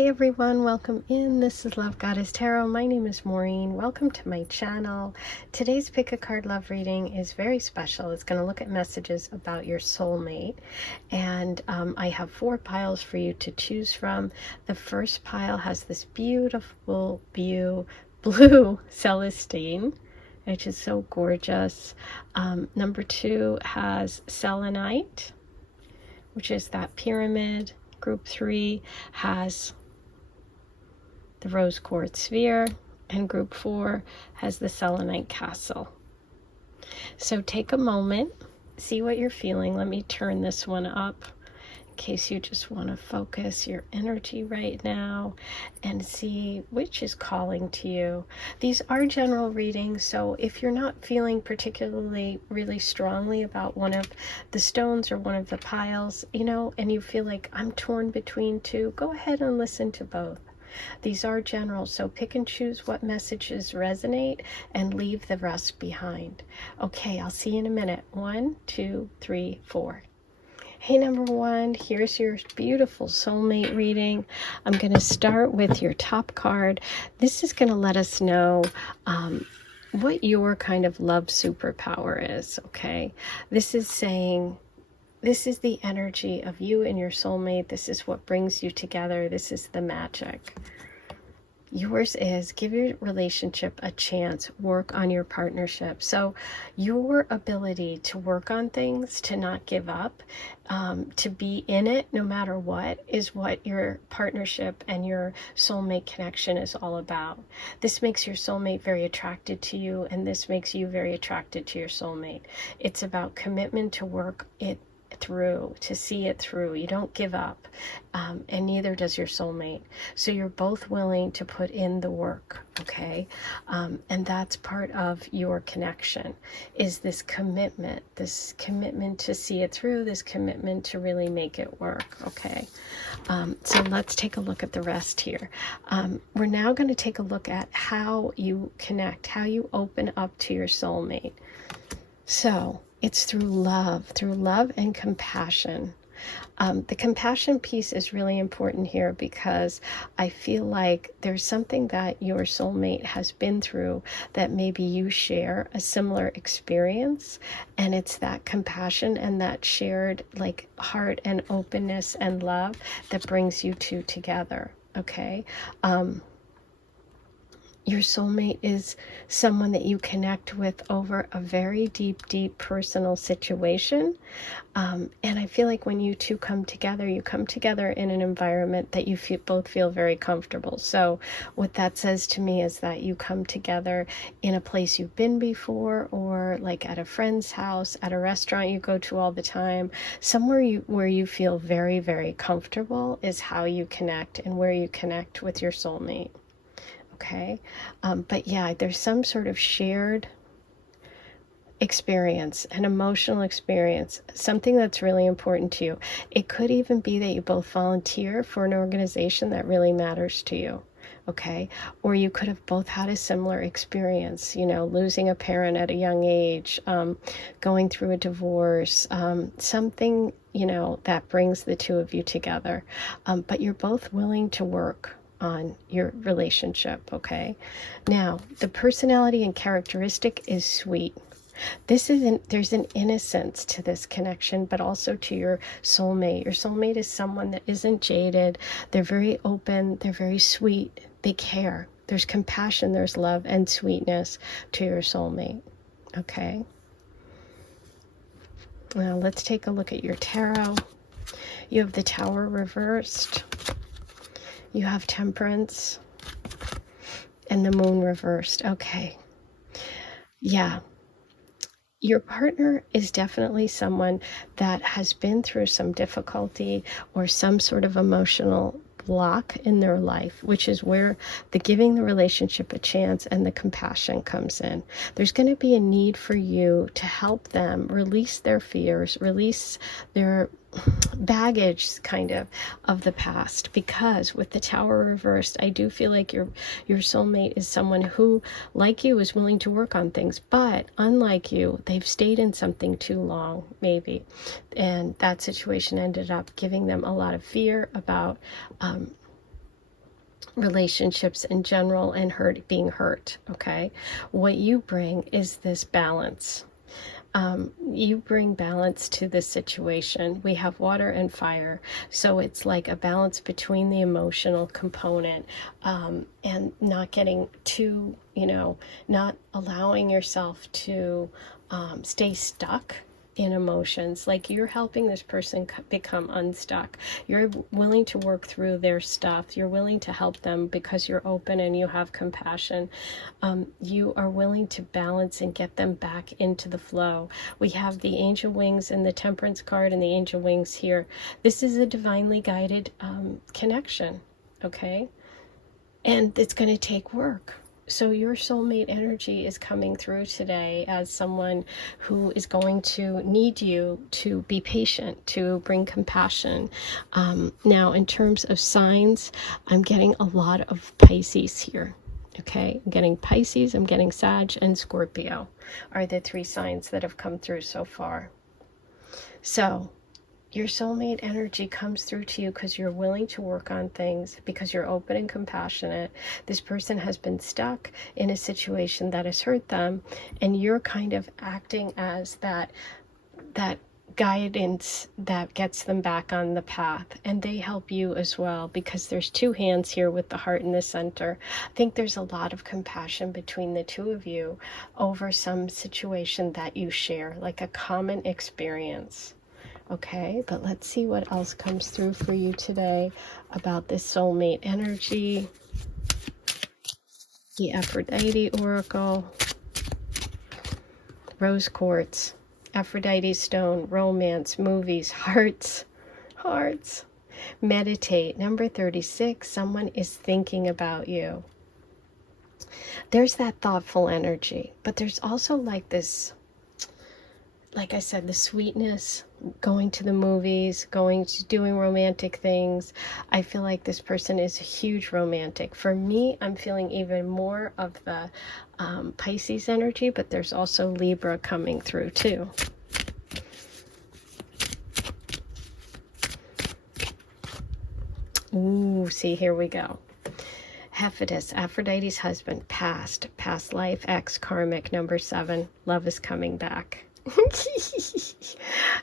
Hey everyone, welcome in. This is Love Goddess Tarot. My name is Maureen. Welcome to my channel. Today's pick a card love reading is very special. It's going to look at messages about your soulmate. And I have 4 piles for you to choose from. The first pile has this beautiful blue Celestine, which is so gorgeous. Number 2 has selenite, which is that pyramid. Group 3 has the rose quartz sphere, and group 4 has the selenite castle. So take a moment, see what you're feeling. Let me turn this one up in case you just want to focus your energy right now and see which is calling to you. These are general readings, so if you're not feeling particularly really strongly about one of the stones or one of the piles, and you feel like I'm torn between 2, go ahead and listen to both. These are general, so pick and choose what messages resonate and leave the rest behind. Okay, I'll see you in a minute. 1, 2, 3, 4. Hey, number 1, here's your beautiful soulmate reading. I'm going to start with your top card. This is going to let us know what your kind of love superpower is, okay? This is saying, this is the energy of you and your soulmate. This is what brings you together. This is the magic. Yours is give your relationship a chance, work on your partnership. So your ability to work on things, to not give up, to be in it no matter what, is what your partnership and your soulmate connection is all about. This makes your soulmate very attracted to you, and this makes you very attracted to your soulmate. It's about commitment to work it through, to see it through. You don't give up, and neither does your soulmate. So you're both willing to put in the work, okay? And that's part of your connection, is this commitment to see it through, this commitment to really make it work, okay? So let's take a look at the rest here. We're now going to take a look at how you connect, how you open up to your soulmate. So it's through love and compassion. The compassion piece is really important here because I feel like there's something that your soulmate has been through that maybe you share a similar experience, and it's that compassion and that shared like heart and openness and love that brings you two together, okay? Your soulmate is someone that you connect with over a very deep personal situation. And I feel like when you two come together in an environment that you both feel very comfortable. So what that says to me is that you come together in a place you've been before, or like at a friend's house, at a restaurant you go to all the time. Somewhere where you feel very comfortable is how you connect, and where you connect with your soulmate. Okay, but yeah, there's some sort of shared experience, an emotional experience, something that's really important to you. It could even be that you both volunteer for an organization that really matters to you, okay? Or you could have both had a similar experience, losing a parent at a young age, going through a divorce, something, that brings the two of you together. But you're both willing to work on your relationship, okay? Now, the personality and characteristic is sweet. There's an innocence to this connection, but also to your soulmate. Your soulmate is someone that isn't jaded. They're very open. They're very sweet. They care. There's compassion. There's love and sweetness to your soulmate, okay? Now, let's take a look at your tarot. You have the Tower reversed. You have Temperance and the Moon reversed. Okay. Yeah. Your partner is definitely someone that has been through some difficulty or some sort of emotional block in their life, which is where the giving the relationship a chance and the compassion comes in. There's going to be a need for you to help them release their fears, release their baggage kind of the past, because with the Tower reversed, I do feel like your soulmate is someone who, like you, is willing to work on things, but unlike you, they've stayed in something too long, maybe, and that situation ended up giving them a lot of fear about relationships in general and being hurt, okay? What you bring is this balance. You bring balance to this situation. We have water and fire, so it's like a balance between the emotional component and not getting too, not allowing yourself to stay stuck in emotions. Like, you're helping this person become unstuck. You're willing to work through their stuff. You're willing to help them because you're open and you have compassion. You are willing to balance and get them back into the flow. We have the angel wings and the temperance card and the angel wings here. This is a divinely guided connection, okay? And it's going to take work. So your soulmate energy is coming through today as someone who is going to need you to be patient, to bring compassion. Now, in terms of signs, I'm getting a lot of Pisces here. Okay, I'm getting Pisces, I'm getting Sag, and Scorpio are the 3 signs that have come through so far. So your soulmate energy comes through to you because you're willing to work on things, because you're open and compassionate. This person has been stuck in a situation that has hurt them, and you're kind of acting as that guidance that gets them back on the path. And they help you as well, because there's 2 hands here with the heart in the center. I think there's a lot of compassion between the 2 of you over some situation that you share, like a common experience. Okay, but let's see what else comes through for you today about this soulmate energy. The Aphrodite Oracle, Rose Quartz, Aphrodite Stone, Romance, Movies, Hearts, Meditate. Number 36, someone is thinking about you. There's that thoughtful energy, but there's also like this, like I said, the sweetness, going to the movies, doing romantic things. I feel like this person is a huge romantic. For me, I'm feeling even more of the Pisces energy, but there's also Libra coming through too. Ooh, see, here we go. Hephaestus, Aphrodite's husband, past life, ex, karmic. Number 7, love is coming back.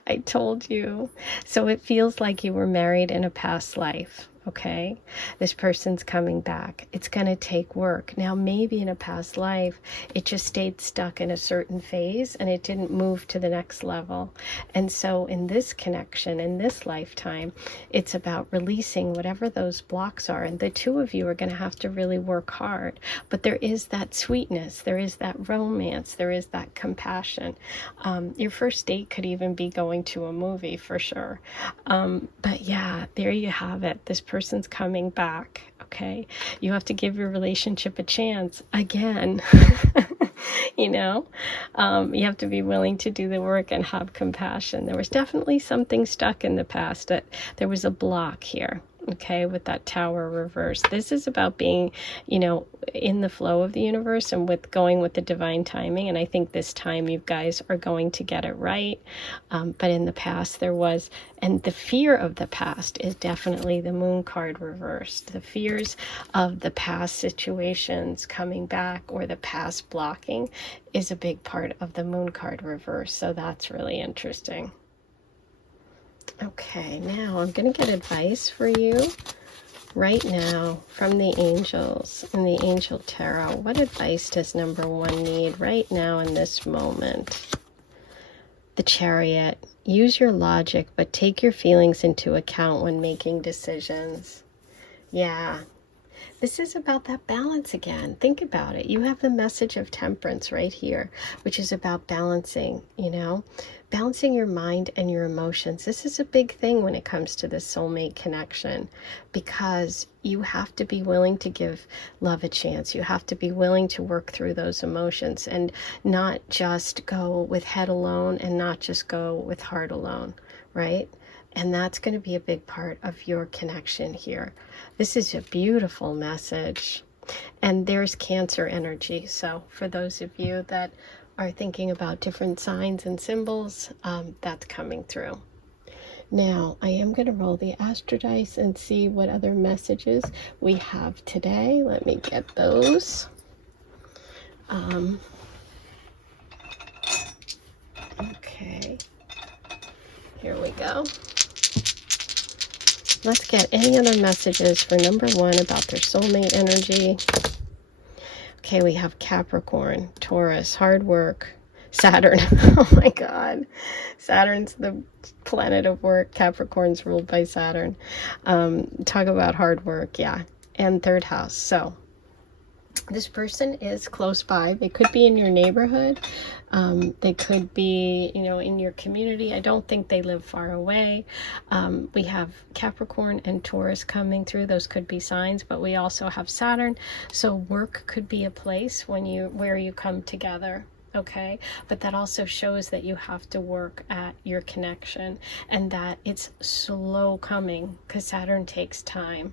I told you. So it feels like you were married in a past life. Okay, this person's coming back. It's going to take work. Now, maybe in a past life, it just stayed stuck in a certain phase and it didn't move to the next level. And so in this connection, in this lifetime, it's about releasing whatever those blocks are. And the 2 of you are going to have to really work hard. But there is that sweetness. There is that romance. There is that compassion. Your first date could even be going to a movie for sure. But yeah, there you have it. This person's coming back. Okay, you have to give your relationship a chance again. You have to be willing to do the work and have compassion. There was definitely something stuck in the past. That there was a block here. Okay, with that Tower reverse. This is about being, in the flow of the universe and going with the divine timing. And I think this time you guys are going to get it right. But in the past there was, and the fear of the past is definitely the Moon card reversed. The fears of the past situations coming back or the past blocking is a big part of the Moon card reverse. So that's really interesting. Okay, now I'm going to get advice for you right now from the angels and the angel tarot. What advice does number 1 need right now in this moment? The Chariot. Use your logic, but take your feelings into account when making decisions. Yeah. This is about that balance again. Think about it. You have the message of temperance right here, which is about balancing, balancing your mind and your emotions. This is a big thing when it comes to the soulmate connection, because you have to be willing to give love a chance. You have to be willing to work through those emotions and not just go with head alone and not just go with heart alone, right? And that's going to be a big part of your connection here. This is a beautiful message. And there's Cancer energy. So for those of you that are thinking about different signs and symbols, that's coming through. Now, I am going to roll the Astro Dice and see what other messages we have today. Let me get those. Okay, here we go. Let's get any other messages for number 1 about their soulmate energy. Okay, we have Capricorn, Taurus, hard work, Saturn. Oh my God. Saturn's the planet of work. Capricorn's ruled by Saturn. Talk about hard work, yeah. And 3rd house. So this person is close by. They could be in your neighborhood. They could be, you know, in your community. I don't think they live far away. We have Capricorn and Taurus coming through. Those could be signs, but we also have Saturn. So work could be a place where you come together. Okay, but that also shows that you have to work at your connection and that it's slow coming because Saturn takes time.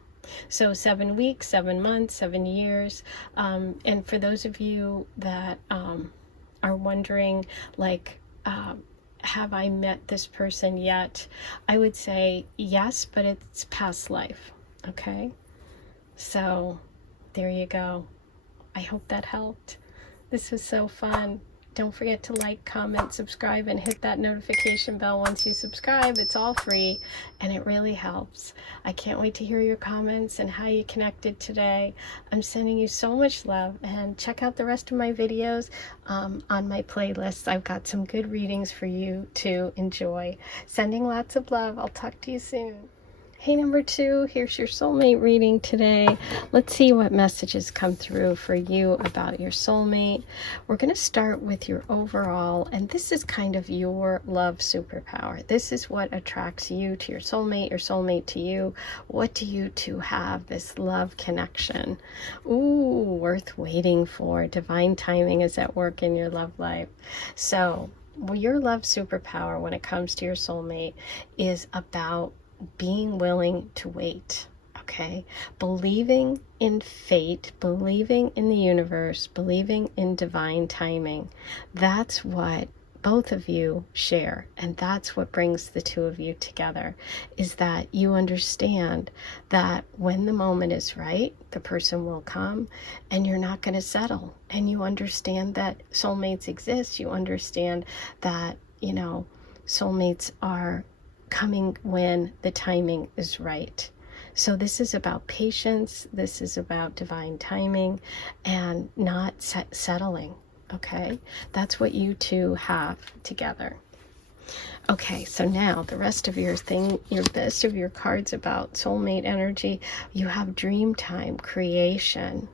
So 7 weeks, 7 months, 7 years. And for those of you that are wondering, like, have I met this person yet? I would say yes, but it's past life. Okay, so there you go. I hope that helped. This was so fun. Don't forget to like, comment, subscribe, and hit that notification bell once you subscribe. It's all free, and it really helps. I can't wait to hear your comments and how you connected today. I'm sending you so much love, and check out the rest of my videos on my playlist. I've got some good readings for you to enjoy. Sending lots of love. I'll talk to you soon. Hey, number 2, here's your soulmate reading today. Let's see what messages come through for you about your soulmate. We're going to start with your overall, and this is kind of your love superpower. This is what attracts you to your soulmate to you. What do you two have? This love connection. Ooh, worth waiting for. Divine timing is at work in your love life. So, your love superpower when it comes to your soulmate is about being willing to wait, okay? Believing in fate, believing in the universe, believing in divine timing. That's what both of you share, and that's what brings the two of you together, is that you understand that when the moment is right, the person will come, and you're not going to settle. And you understand that soulmates exist. You understand that, you know, soulmates are coming when the timing is right. So this is about patience. This is about divine timing and not settling. Okay, that's what you two have together. Okay, so now the rest of your best of your cards about soulmate energy. You have dream time, creation,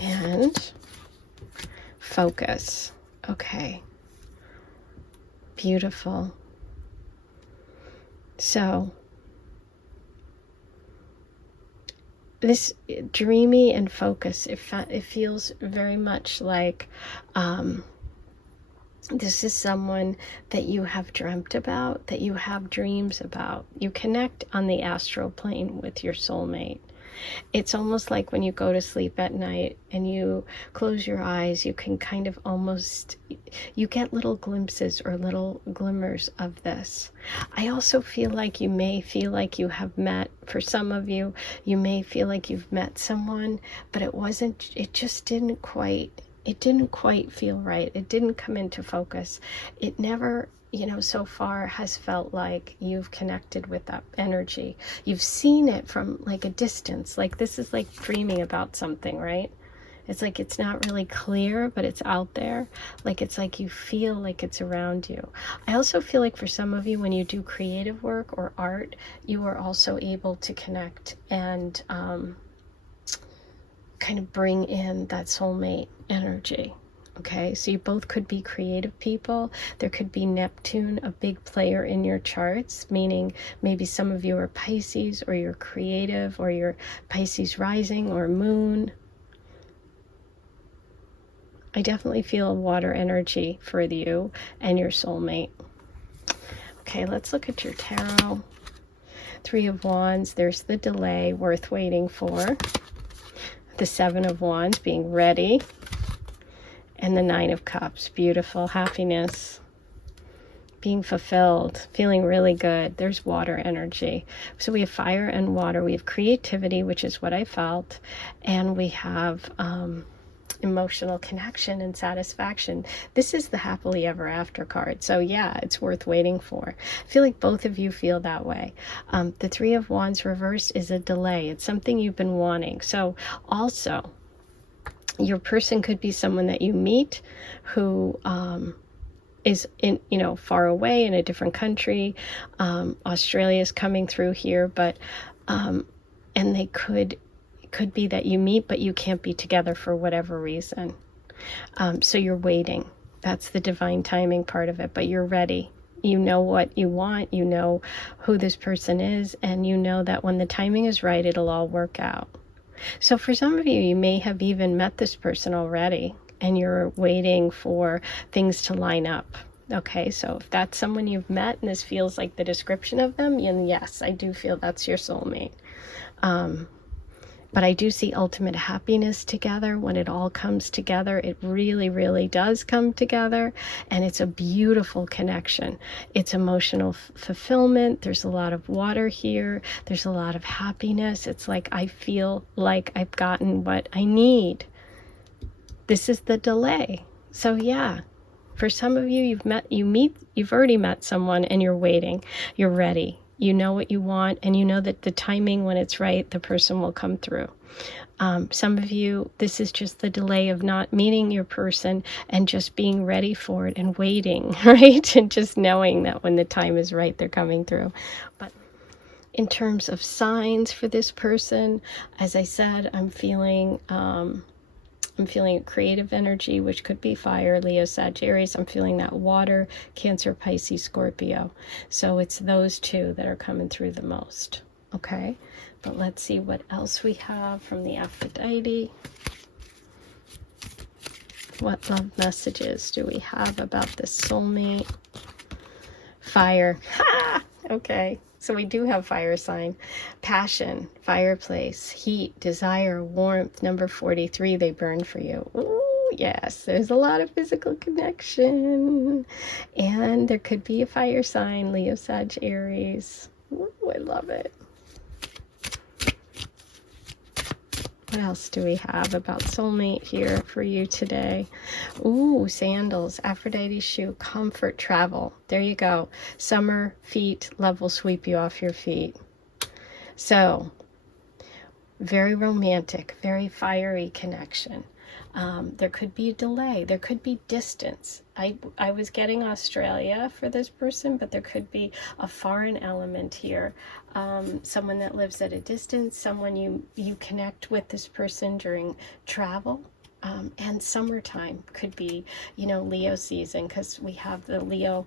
and focus. Okay, beautiful. So this dreamy and focus, it feels very much like this is someone that you have dreamt about, that you have dreams about. You connect on the astral plane with your soulmate. It's almost like when you go to sleep at night and you close your eyes, you can kind of almost, you get little glimpses or little glimmers of this. I also feel like you may feel like you have met, for some of you, you may feel like you've met someone, but it just didn't quite feel right. It didn't come into focus. It never, you know, so far has felt like you've connected with that energy. You've seen it from like a distance. Like this is like dreaming about something, right? It's like it's not really clear, but it's out there. Like it's like you feel like it's around you. I also feel like for some of you, when you do creative work or art, you are also able to connect and kind of bring in that soulmate energy. Okay, so you both could be creative people. There could be Neptune, a big player in your charts, meaning maybe some of you are Pisces, or you're creative, or you're Pisces rising or moon. I definitely feel a water energy for you and your soulmate. Okay, let's look at your tarot. 3 of Wands, there's the delay, worth waiting for. The 7 of Wands, being ready. And the 9 of Cups, beautiful, happiness, being fulfilled, feeling really good. There's water energy. So we have fire and water. We have creativity, which is what I felt. And we have emotional connection and satisfaction. This is the happily ever after card. So yeah, it's worth waiting for. I feel like both of you feel that way. The Three of Wands reversed is a delay. It's something you've been wanting. So also, your person could be someone that you meet who is in, far away in a different country. Australia is coming through here, but and they could be that you meet, but you can't be together for whatever reason. So you're waiting. That's the divine timing part of it, but you're ready. You know what you want, you know who this person is, and you know that when the timing is right, it'll all work out. So for some of you, you may have even met this person already, and you're waiting for things to line up. Okay, so if that's someone you've met and this feels like the description of them, then yes, I do feel that's your soulmate. But I do see ultimate happiness together. When it all comes together, it really, really does come together. And it's a beautiful connection. It's emotional fulfillment. There's a lot of water here. There's a lot of happiness. It's like I feel like I've gotten what I need. This is the delay. So yeah, for some of you, you've already met someone and you're waiting. You're ready. You know what you want, and you know that the timing, when it's right, the person will come through. Some of you, this is just the delay of not meeting your person and just being ready for it and waiting, right? And just knowing that when the time is right, they're coming through. But in terms of signs for this person, as I said, I'm feeling a creative energy, which could be fire, Leo, Sagittarius. I'm feeling that water, Cancer, Pisces, Scorpio. So it's those two that are coming through the most. Okay, but let's see what else we have from the Aphrodite. What love messages do we have about this soulmate? Fire. Ha! Okay. So we do have fire sign, passion, fireplace, heat, desire, warmth. Number 43, they burn for you. Ooh, yes, there's a lot of physical connection. And there could be a fire sign, Leo, Sag, Aries. Ooh, I love it. What else do we have about soulmate here for you today? Ooh, sandals, Aphrodite shoe, comfort, travel. There you go. Summer feet, love will sweep you off your feet. So, very romantic, very fiery connection. There could be a delay. There could be distance. I was getting Australia for this person, but there could be a foreign element here. Someone that lives at a distance, someone you connect with this person during travel. And summertime could be, Leo season, because we have the Leo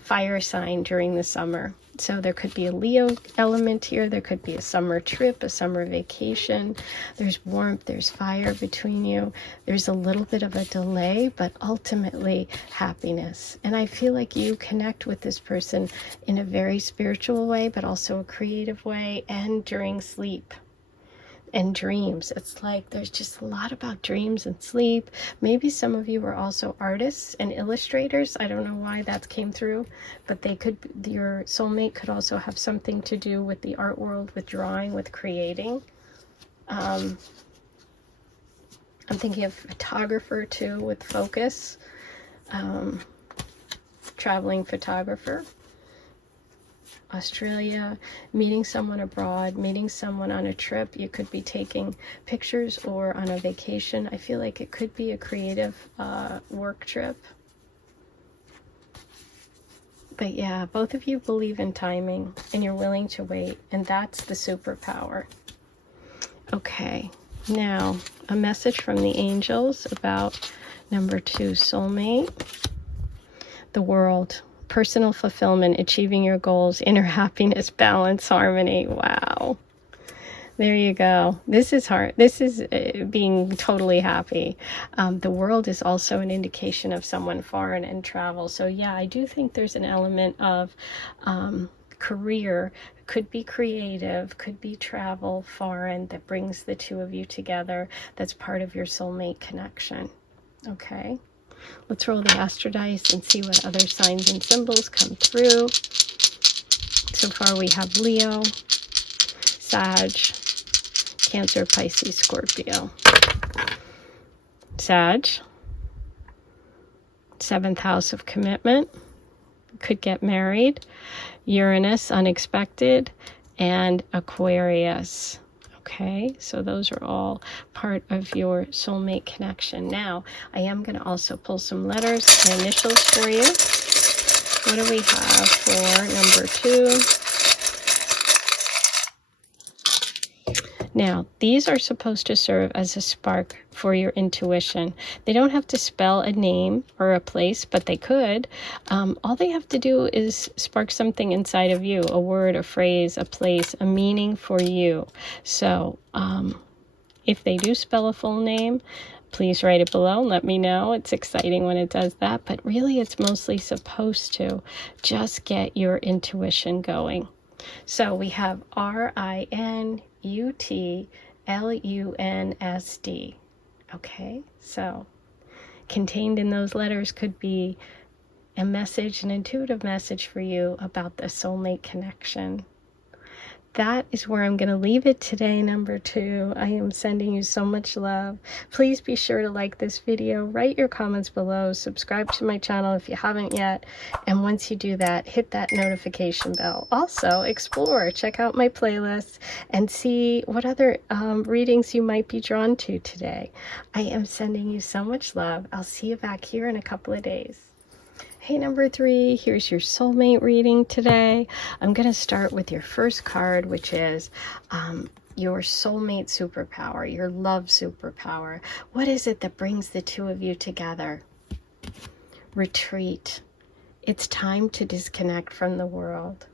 fire sign during the summer. So there could be a Leo element here. There could be a summer trip, a summer vacation. There's warmth, there's fire between you. There's a little bit of a delay, but ultimately happiness. And I feel like you connect with this person in a very spiritual way, but also a creative way, and during sleep. And dreams. It's like there's just a lot about dreams and sleep. Maybe some of you are also artists and illustrators. I don't know why that came through, but your soulmate could also have something to do with the art world, with drawing, with creating. I'm thinking of photographer too, with focus. Traveling photographer. Australia, meeting someone abroad, meeting someone on a trip. You could be taking pictures or on a vacation. I feel like it could be a creative work trip. But yeah, both of you believe in timing and you're willing to wait, and that's the superpower. Okay, now a message from the angels about number 2, soulmate. The world. Personal fulfillment, achieving your goals, inner happiness, balance, harmony. Wow. There you go. This is hard. This is being totally happy. The world is also an indication of someone foreign and travel. So yeah, I do think there's an element of career, could be creative, could be travel, foreign, that brings the two of you together. That's part of your soulmate connection. Okay. Let's roll the astro dice and see what other signs and symbols come through. So far we have Leo, Sag, Cancer, Pisces, Scorpio. Sag, 7th house of commitment, could get married. Uranus, unexpected, and Aquarius. Okay, so those are all part of your soulmate connection. Now, I am going to also pull some letters and initials for you. What do we have for number 2? Now, these are supposed to serve as a spark for your intuition. They don't have to spell a name or a place, but they could. All they have to do is spark something inside of you, a word, a phrase, a place, a meaning for you. So if they do spell a full name, please write it below and let me know. It's exciting when it does that, but really it's mostly supposed to just get your intuition going. So we have RINUTLUNSD. Okay, so contained in those letters could be a message, an intuitive message for you about the soulmate connection. That is where I'm going to leave it today, number 2. I am sending you so much love. Please be sure to like this video, write your comments below, subscribe to my channel if you haven't yet, and once you do that, hit that notification bell. Also, explore, check out my playlists, and see what other readings you might be drawn to today. I am sending you so much love. I'll see you back here in a couple of days. Hey, number 3, here's your soulmate reading today. I'm going to start with your first card, which is your soulmate superpower, your love superpower. What is it that brings the two of you together? Retreat. It's time to disconnect from the world.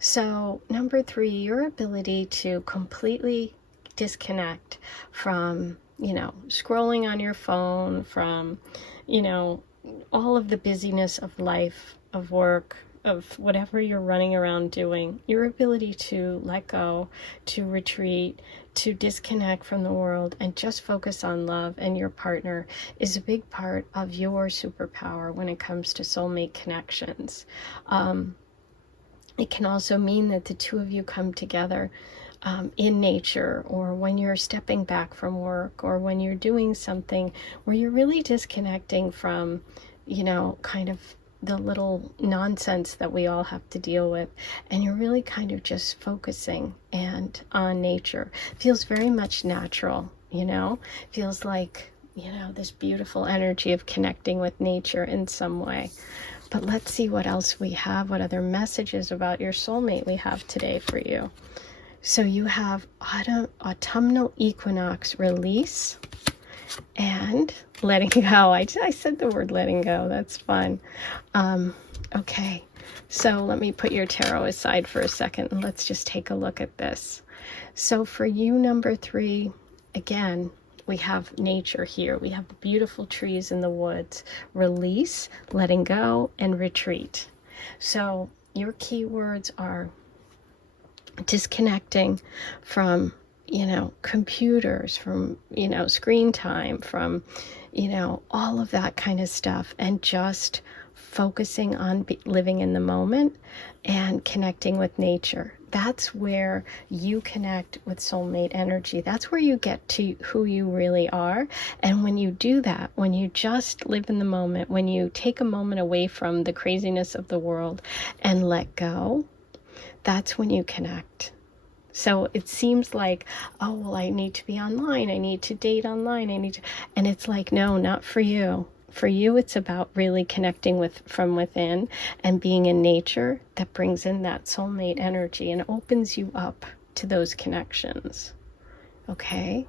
So, number 3, your ability to completely disconnect from, scrolling on your phone, from, all of the busyness of life, of work, of whatever you're running around doing. Your ability to let go, to retreat, to disconnect from the world and just focus on love and your partner is a big part of your superpower when it comes to soulmate connections. It can also mean that the two of you come together in nature, or when you're stepping back from work, or when you're doing something where you're really disconnecting from, kind of the little nonsense that we all have to deal with, and you're really kind of just focusing and on nature. Feels very much natural, feels like, this beautiful energy of connecting with nature in some way. But let's see what else we have, what other messages about your soulmate we have today for you. So you have autumnal equinox release and letting go. I said the word letting go. That's fun. Okay, so let me put your tarot aside for a second and let's just take a look at this. So for you, number 3, again, we have nature here. We have the beautiful trees in the woods. Release, letting go, and retreat. So your keywords are disconnecting from, computers, from, screen time, from, all of that kind of stuff, and just focusing on living in the moment and connecting with nature. That's where you connect with soulmate energy. That's where you get to who you really are. And when you do that, when you just live in the moment, when you take a moment away from the craziness of the world and let go, that's when you connect. So it seems like, oh, well, I need to be online. I need to date online. And it's like, no, not for you. For you, it's about really connecting from within and being in nature that brings in that soulmate energy and opens you up to those connections. Okay?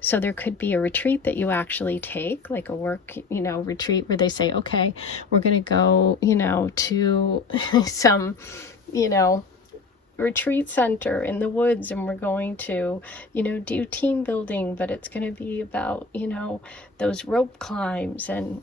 So there could be a retreat that you actually take, like a work, retreat where they say, okay, we're going to go, to some, retreat center in the woods, and we're going to, do team building, but it's going to be about, those rope climbs, and,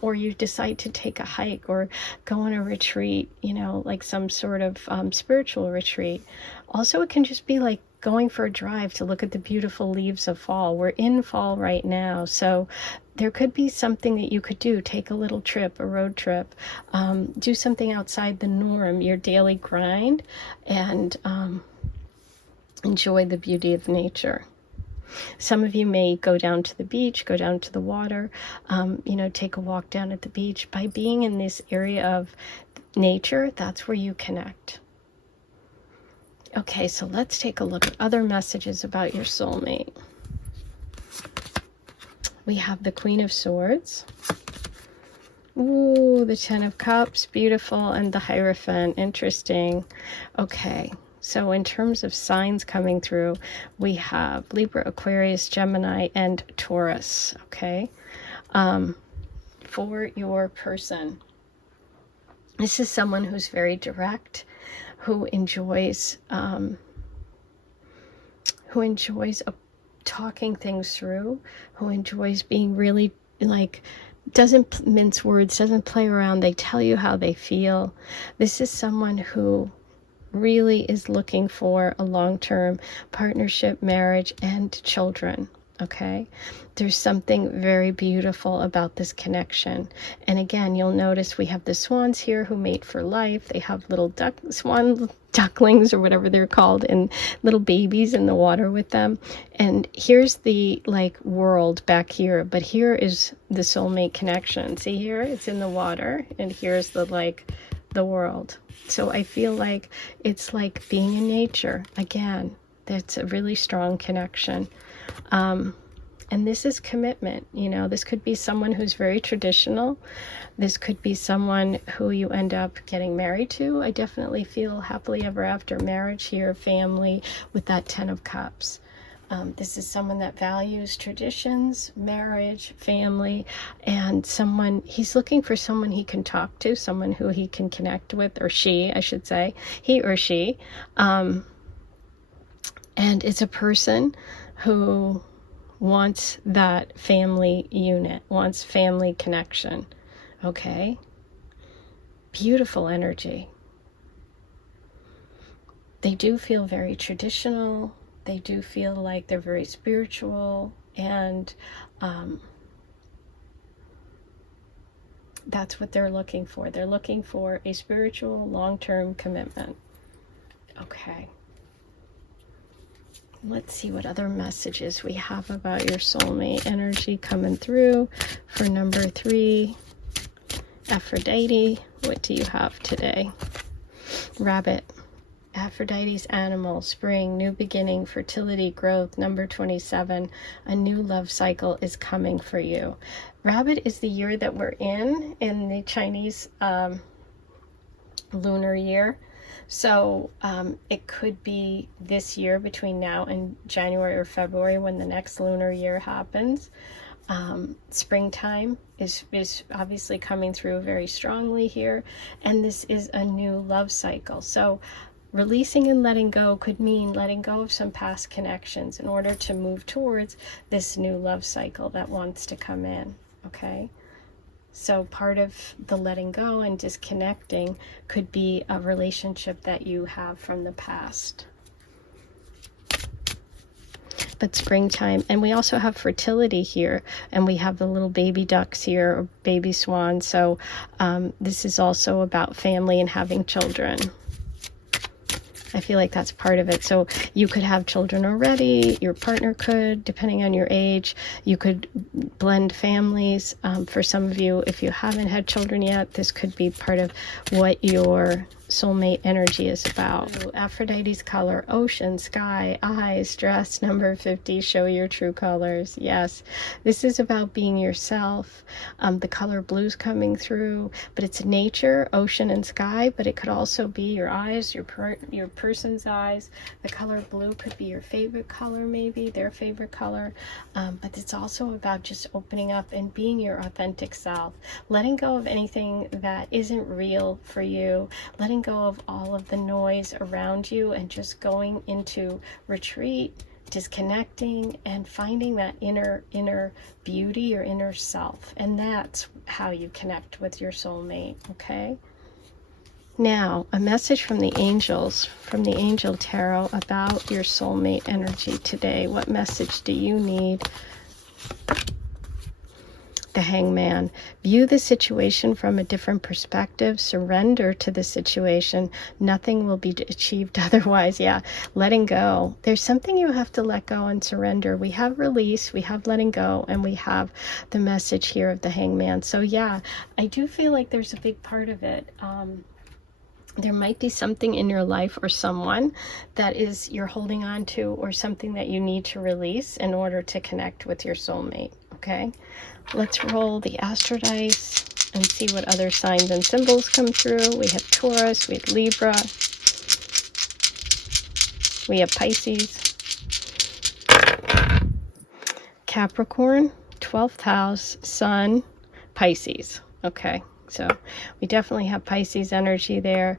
or you decide to take a hike or go on a retreat, like some sort of spiritual retreat. Also, it can just be like going for a drive to look at the beautiful leaves of fall. We're in fall right now, so there could be something that you could do. Take a little trip, a road trip, do something outside the norm, your daily grind, and enjoy the beauty of nature. Some of you may go down to the beach, go down to the water, you know, take a walk down at the beach. By being in this area of nature, that's where you connect. Okay, so let's take a look at other messages about your soulmate. We have the Queen of Swords. Ooh, the Ten of Cups, beautiful, and the Hierophant, interesting. Okay, so in terms of signs coming through, we have Libra, Aquarius, Gemini, and Taurus, okay? For your person, this is someone who's very direct, who enjoys talking things through, who enjoys being really, like, doesn't mince words, doesn't play around. They tell you how they feel. This is someone who really is looking for a long-term partnership, marriage, and children. Okay, there's something very beautiful about this connection. And again, you'll notice we have the swans here who mate for life. They have little swan ducklings or whatever they're called, and little babies in the water with them. And here's the like world back here, but here is the soulmate connection. See here, it's in the water, and here's the the world. So I feel like it's like being in nature again. That's a really strong connection. And this is commitment. You know, this could be someone who's very traditional. This could be someone who you end up getting married to. I definitely feel happily ever after marriage here, family, with that Ten of Cups. This is someone that values traditions, marriage, family, and someone, he's looking for someone he can talk to, someone who he can connect with, or she, I should say, he or she. And it's a person who wants that family unit, wants family connection. Okay? Beautiful energy. They do feel very traditional. They do feel like they're very spiritual, and that's what they're looking for. They're looking for a spiritual, long-term commitment. Okay. Let's see what other messages we have about your soulmate energy coming through. For number 3, Aphrodite, what do you have today? Rabbit. Aphrodite's animal, spring, new beginning, fertility, growth. Number 27, a new love cycle is coming for you. Rabbit is the year that we're in the Chinese lunar year. So it could be this year between now and January or February when the next lunar year happens. Springtime is obviously coming through very strongly here, and this is a new love cycle. So releasing and letting go could mean letting go of some past connections in order to move towards this new love cycle that wants to come in, okay? So part of the letting go and disconnecting could be a relationship that you have from the past. But springtime, and we also have fertility here, and we have the little baby ducks here, or baby swans. So this is also about family and having children. I feel like that's part of it. So you could have children already, your partner could, depending on your age. You could blend families. For some of you, if you haven't had children yet, this could be part of what your soulmate energy is about. So Aphrodite's color, ocean, sky, eyes, dress, number 50, show your true colors. Yes, this is about being yourself. The color blue's coming through, but it's nature, ocean, and sky, but it could also be your eyes, your person's eyes. The color blue could be your favorite color, maybe their favorite color, but it's also about just opening up and being your authentic self, letting go of anything that isn't real for you, letting go of all of the noise around you, and just going into retreat, disconnecting, and finding that inner beauty, your inner self. And that's how you connect with your soulmate, okay? Now, a message from the angels, from the Angel Tarot about your soulmate energy today. What message do you need? The Hangman. View the situation from a different perspective. Surrender to the situation. Nothing will be achieved otherwise. Yeah, letting go. There's something you have to let go and surrender. We have release, we have letting go, and we have the message here of the Hangman. So yeah, I do feel like there's a big part of it. There might be something in your life or someone that is you're holding on to, or something that you need to release in order to connect with your soulmate. Okay, let's roll the Astro Dice and see what other signs and symbols come through. We have Taurus, we have Libra, we have Pisces, Capricorn, 12th house, Sun, Pisces. Okay, so we definitely have Pisces energy there.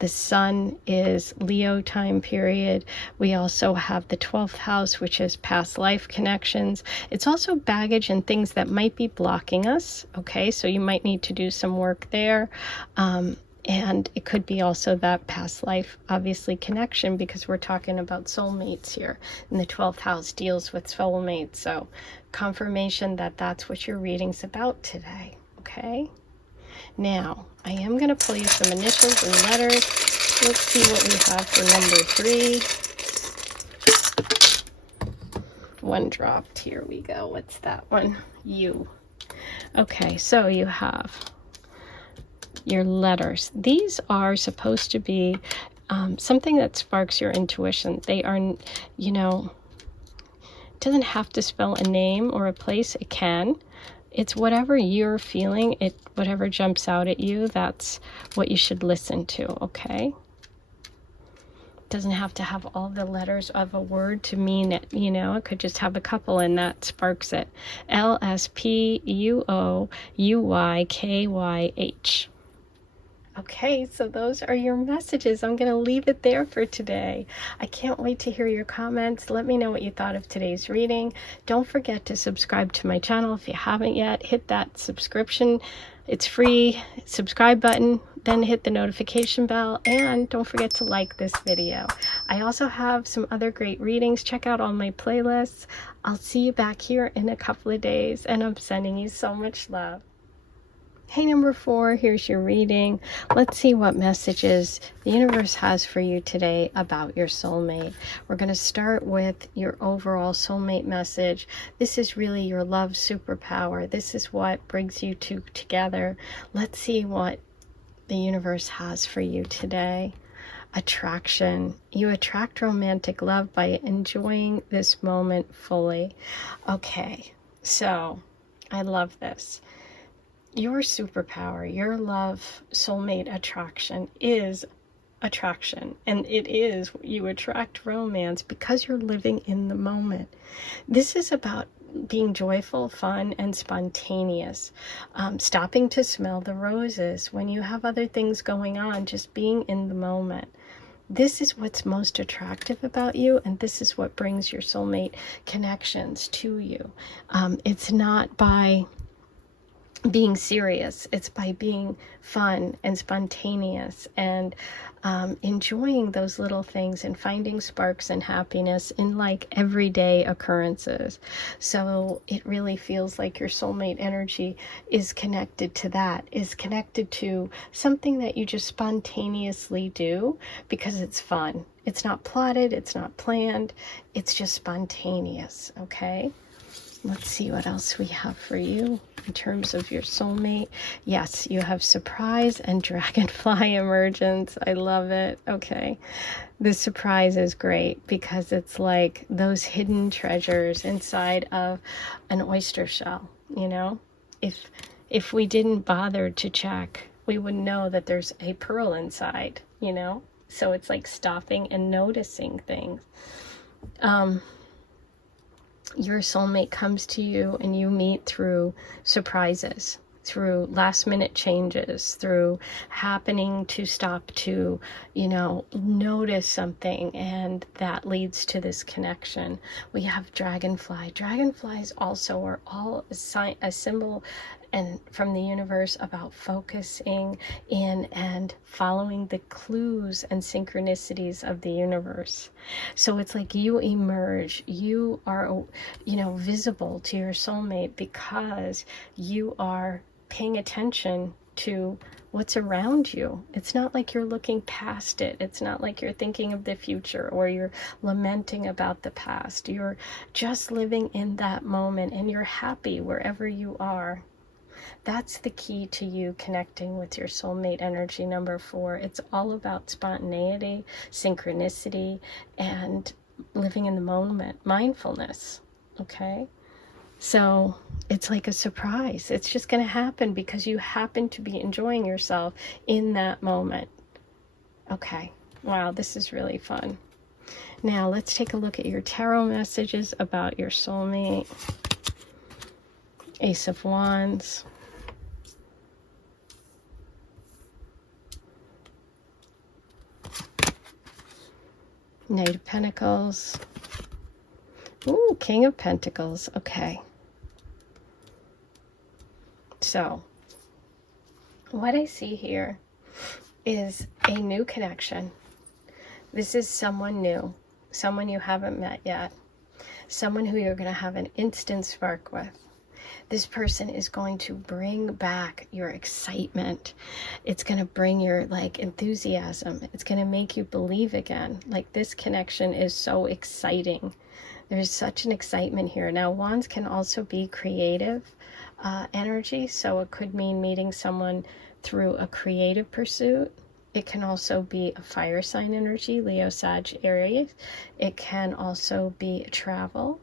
The Sun is Leo time period. We also have the 12th house, which is past life connections. It's also baggage and things that might be blocking us. Okay, so you might need to do some work there. And it could be also that past life, obviously, connection, because we're talking about soulmates here. And the 12th house deals with soulmates. So confirmation that that's what your reading's about today. Okay. Now, I am going to pull you some initials and letters. Let's see what we have for number 3. One dropped. Here we go. What's that one? U. Okay, so you have your letters. These are supposed to be something that sparks your intuition. They are, you know, it doesn't have to spell a name or a place. It can. It's whatever you're feeling, whatever jumps out at you, that's what you should listen to, okay? It doesn't have to have all the letters of a word to mean it, you know? It could just have a couple and that sparks it. LSPUOUYKYH. Okay, so those are your messages. I'm going to leave it there for today. I can't wait to hear your comments. Let me know what you thought of today's reading. Don't forget to subscribe to my channel if you haven't yet. Hit that subscription. It's free. Subscribe button. Then hit the notification bell. And don't forget to like this video. I also have some other great readings. Check out all my playlists. I'll see you back here in a couple of days. And I'm sending you so much love. Hey, number 4, here's your reading. Let's see what messages the universe has for you today about your soulmate. We're going to start with your overall soulmate message. This is really your love superpower. This is what brings you two together. Let's see what the universe has for you today. Attraction. You attract romantic love by enjoying this moment fully. Okay, so I love this. Your superpower, your love, soulmate attraction is attraction. And it is, you attract romance because you're living in the moment. This is about being joyful, fun, and spontaneous. Stopping to smell the roses when you have other things going on, just being in the moment. This is what's most attractive about you, and this is what brings your soulmate connections to you. It's not by being serious, it's by being fun and spontaneous and enjoying those little things and finding sparks and happiness in like everyday occurrences. So it really feels like your soulmate energy is connected to that, is connected to something that you just spontaneously do because it's fun. It's not plotted, it's not planned, it's just spontaneous, okay? Let's see what else we have for you in terms of your soulmate. Yes, you have surprise and dragonfly emergence. I love it. Okay. The surprise is great because it's like those hidden treasures inside of an oyster shell, you know? If we didn't bother to check, we would know that there's a pearl inside, you know? So it's like stopping and noticing things. Your soulmate comes to you and you meet through surprises. through last minute changes, through happening to stop to, you know, notice something, and that leads to this connection. We have dragonfly. Dragonflies also are all a symbol and from the universe about focusing in and following the clues and synchronicities of the universe. So it's like you emerge, you are, you know, visible to your soulmate because you are paying attention to what's around you. It's not like you're looking past it. It's not like you're thinking of the future or you're lamenting about the past. You're just living in that moment and you're happy wherever you are. That's the key to you connecting with your soulmate energy, number 4. It's all about spontaneity, synchronicity, and living in the moment, mindfulness, okay? So it's like a surprise. It's just going to happen because you happen to be enjoying yourself in that moment. Okay, wow, this is really fun. Now let's take a look at your tarot messages about your soulmate. Ace of Wands. Knight of Pentacles. Ooh, King of Pentacles. Okay. So, what I see here is a new connection. This is someone new, someone you haven't met yet, someone who you're going to have an instant spark with. This person is going to bring back your excitement. It's going to bring your like enthusiasm. It's going to make you believe again. Like, this connection is so exciting. There's such an excitement here. Now, wands can also be creative energy. So it could mean meeting someone through a creative pursuit. It can also be a fire sign energy, Leo, Sag, Aries. It can also be travel.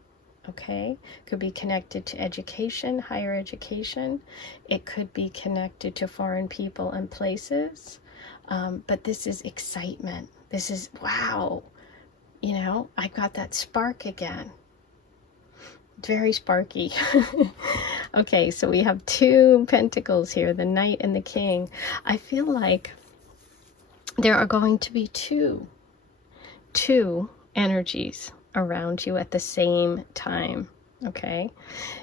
Okay, could be connected to education, higher education. It could be connected to foreign people and places. But this is excitement. This is, wow, you know, I got that spark again. Very sparky. Okay, so we have 2 pentacles here, the Knight and the King. I feel like there are going to be two energies around you at the same time. Okay,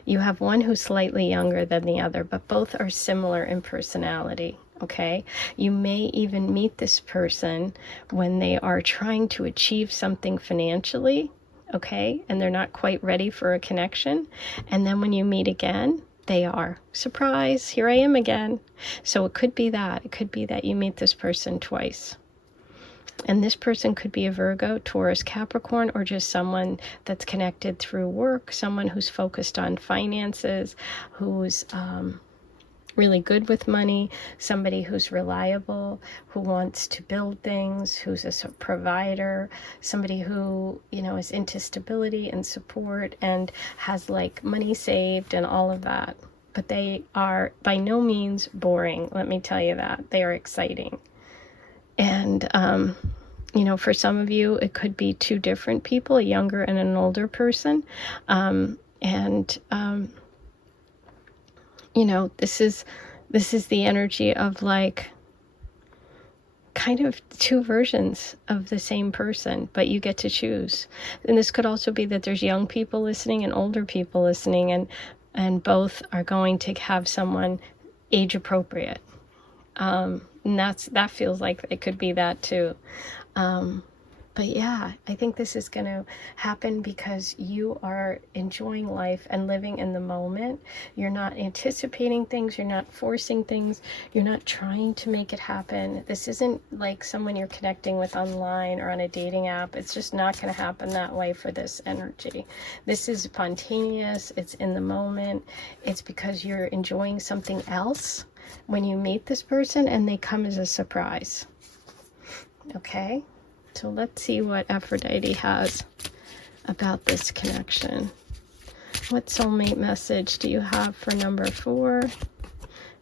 you have one who's slightly younger than the other, but both are similar in personality. Okay, you may even meet this person when they are trying to achieve something financially, okay, and they're not quite ready for a connection, and then when you meet again, they are, surprise, here I am again. So it could be that. It could be that you meet this person twice. And this person could be a Virgo, Taurus, Capricorn, or just someone that's connected through work, someone who's focused on finances, who's really good with money, somebody who's reliable, who wants to build things, who's a provider, somebody who, you know, is into stability and support and has like money saved and all of that. But they are by no means boring, let me tell you that. They are exciting. And, you know, for some of you, it could be 2 different people, a younger and an older person. You know, this is the energy of like kind of 2 versions of the same person, but you get to choose. And this could also be that there's young people listening and older people listening, and both are going to have someone age appropriate. And that feels like it could be that too. But yeah, I think this is going to happen because you are enjoying life and living in the moment. You're not anticipating things. You're not forcing things. You're not trying to make it happen. This isn't like someone you're connecting with online or on a dating app. It's just not going to happen that way for this energy. This is spontaneous. It's in the moment. It's because you're enjoying something else when you meet this person and they come as a surprise. Okay? So let's see what Aphrodite has about this connection. What soulmate message do you have for number 4?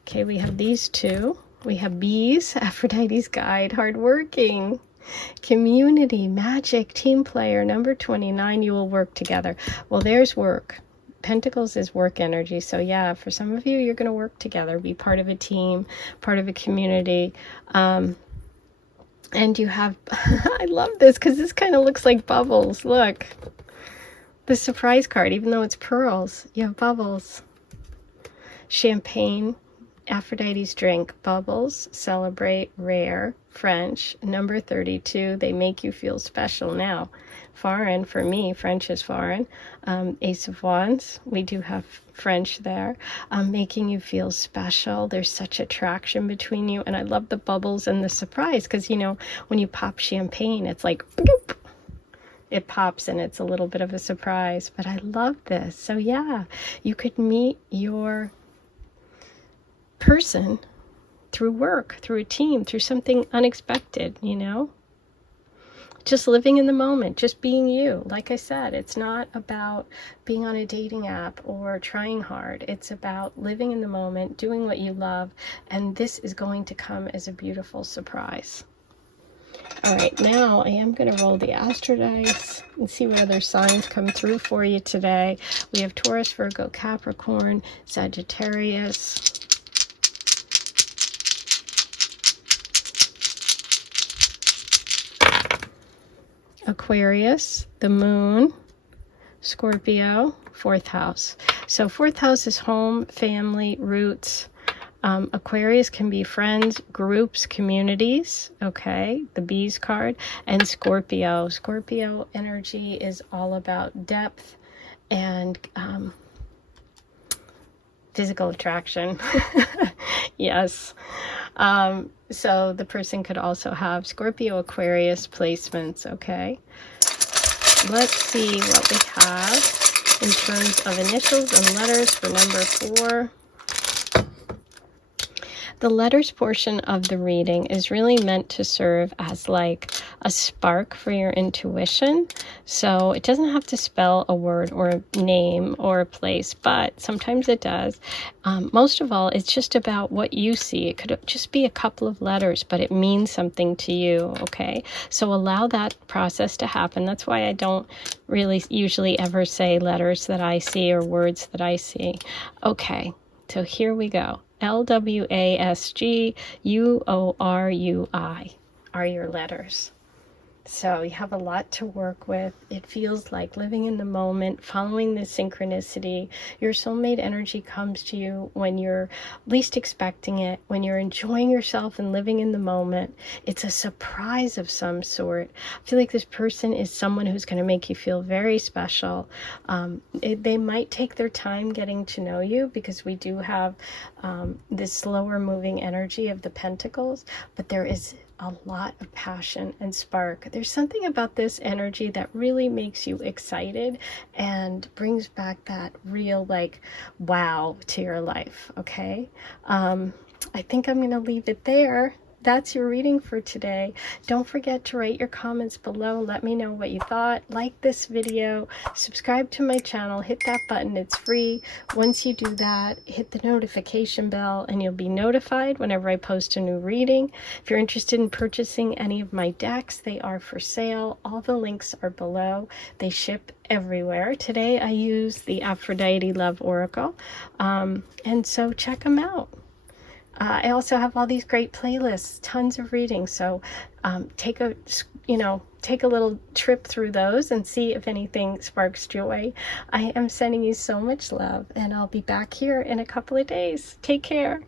Okay, we have these 2. We have bees, Aphrodite's guide, hardworking, community, magic, team player. Number 29, you will work together. Well, there's work. Pentacles is work energy. So yeah, for some of you, you're going to work together, be part of a team, part of a community. And you have, I love this because this kind of looks like bubbles. Look, the surprise card, even though it's pearls, you have bubbles. Champagne, Aphrodite's drink, bubbles, celebrate, rare, French, number 32, they make you feel special now. Foreign, for me, French is foreign. Ace of Wands, we do have French there. Making you feel special. There's such attraction between you. And I love the bubbles and the surprise because, you know, when you pop champagne, it's like, boop, it pops and it's a little bit of a surprise. But I love this. So yeah, you could meet your person through work, through a team, through something unexpected, you know? Just living in the moment, just being you. Like I said, it's not about being on a dating app or trying hard. It's about living in the moment, doing what you love, and this is going to come as a beautiful surprise. All right, now I am going to roll the Astro dice and see what other signs come through for you today. We have Taurus, Virgo, Capricorn, Sagittarius, Aquarius, the Moon, Scorpio, 4th house. So 4th house is home, family, roots. Aquarius can be friends, groups, communities, okay, the Bees card. And Scorpio. Scorpio energy is all about depth and physical attraction. Yes. So the person could also have Scorpio, Aquarius placements, okay? Let's see what we have in terms of initials and letters for number 4. The letters portion of the reading is really meant to serve as like a spark for your intuition. So it doesn't have to spell a word or a name or a place, but sometimes it does. Most of all, it's just about what you see. It could just be a couple of letters, but it means something to you, okay? So allow that process to happen. That's why I don't really usually ever say letters that I see or words that I see. Okay, so here we go. LWASGUORUI are your letters. So you have a lot to work with. It feels like living in the moment, following the synchronicity. Your soulmate energy comes to you when you're least expecting it, when you're enjoying yourself and living in the moment. It's a surprise of some sort. I feel like this person is someone who's going to make you feel very special. They might take their time getting to know you because we do have this slower moving energy of the Pentacles, but there is a lot of passion and spark. There's something about this energy that really makes you excited and brings back that real like wow to your life, okay? I think I'm going to leave it there. That's your reading for today. Don't forget to write your comments below. Let me know what you thought. Like this video, subscribe to my channel, hit that button, it's free. Once you do that, hit the notification bell and you'll be notified whenever I post a new reading. If you're interested in purchasing any of my decks, they are for sale. All the links are below. They ship everywhere. Today I use the Aphrodite Love Oracle, and so check them out. I also have all these great playlists, tons of readings. So take a little trip through those and see if anything sparks joy. I am sending you so much love, and I'll be back here in a couple of days. Take care.